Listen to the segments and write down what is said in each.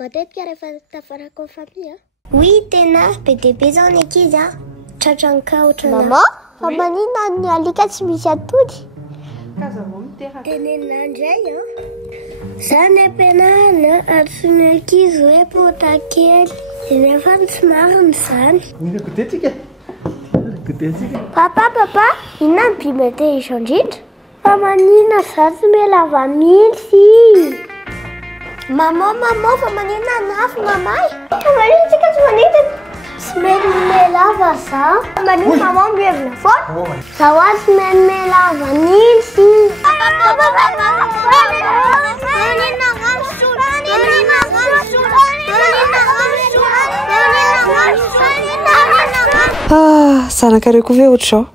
Matetika rehefa tafarako ny famille. Oui, tena be dia be zao ny ankizy tratranka ohatrana. Maman, fa maninona ny alika tsy misy atody? Tenenina indray Zany ampianarana antsoina ankizy hoe pota kely. Nefa tsy marina zany. Papa, inona ny biby intelligent indrindra? Fa maninona zany tsy melava mihitsy. Maman, fa maninona ny afo mamay? Fa maninona tsika tsy manita? Tsy melava za. Maninona maman mihevina foana? Zaho azy tsy melava mihitsy. Zanakareo koa ve ohatr'izao?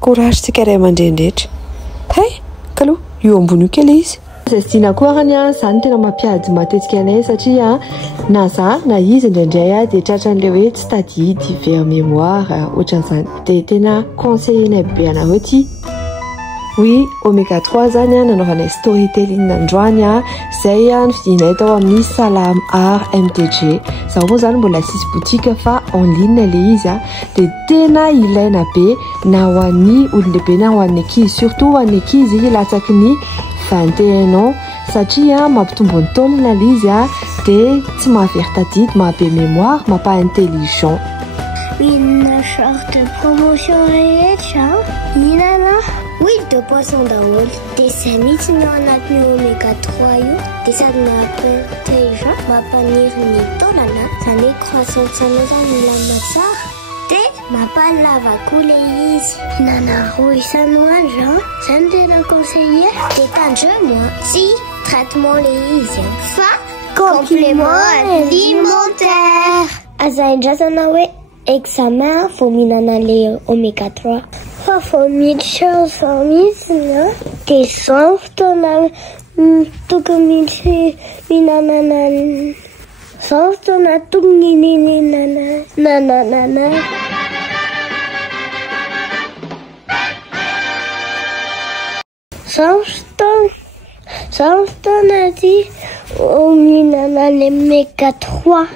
Courage tsika ray aman-dreny-drehetra. Hay, kaloha io ambony io kely izy. Zazina koa arany zany tena mampiady matetika anay satria na za na izy indraindray dia tratran'ilay hoe tsy tadidy vers mémoire ohatran'izany. Dia tena conseillenay be anareo ty. Oui, Oméga 3 zany nanaovanay storytelling androany zay nifidinay tao amin'ny Salam Art MTG. Zaho moa zany mbola sisy boutique fa en ligne le izy dia tena ilaina be na ho an'ny olon-dehibe na ho an'ny ankizy, surtout ho an'ny ankizy latsaky ny 21 ans satria mampitombo ny taonina le izy dia tsy mahavery tadidy, mahabe mémoire, mampa-intelligent. Une sorte de promotion rehetra hinana. Oui, de poisson daholo. Dia izay mihitsy no anatin'ny Oméga 3 io. Dia sady mampa-intelligent, mampaniry ny taonana. Izany hoe croissance anao zany milamina tsara. Dia mampalava koa ilay izy. Hinana roa isan'andro zany tena conseiller. Dia tandremo tsy traitement ilay izy fa complément alimentaire. Azahin-drazana hoe examen vao mihinana le Oméga 3. Fa vao miditra zao mihitsy dia izao fotoana tokony mihitsy mihinanana. Izao fotoana tokony mihinanana. Izao fotoana ty mihinana le Oméga 3.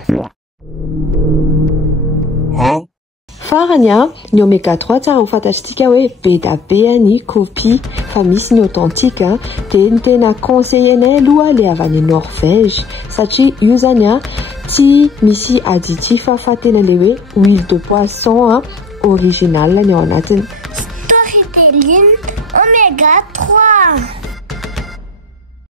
Farany ny Oméga 3 tsara ho fantatritsika hoe be da be ny copie fa misy ny authentique dia ny tena conseillenay aloha le avy any Norvège satria io zany tsy misy additif fa tena le hoe huile de poisson original ny ao anatiny. Storytelling Oméga 3.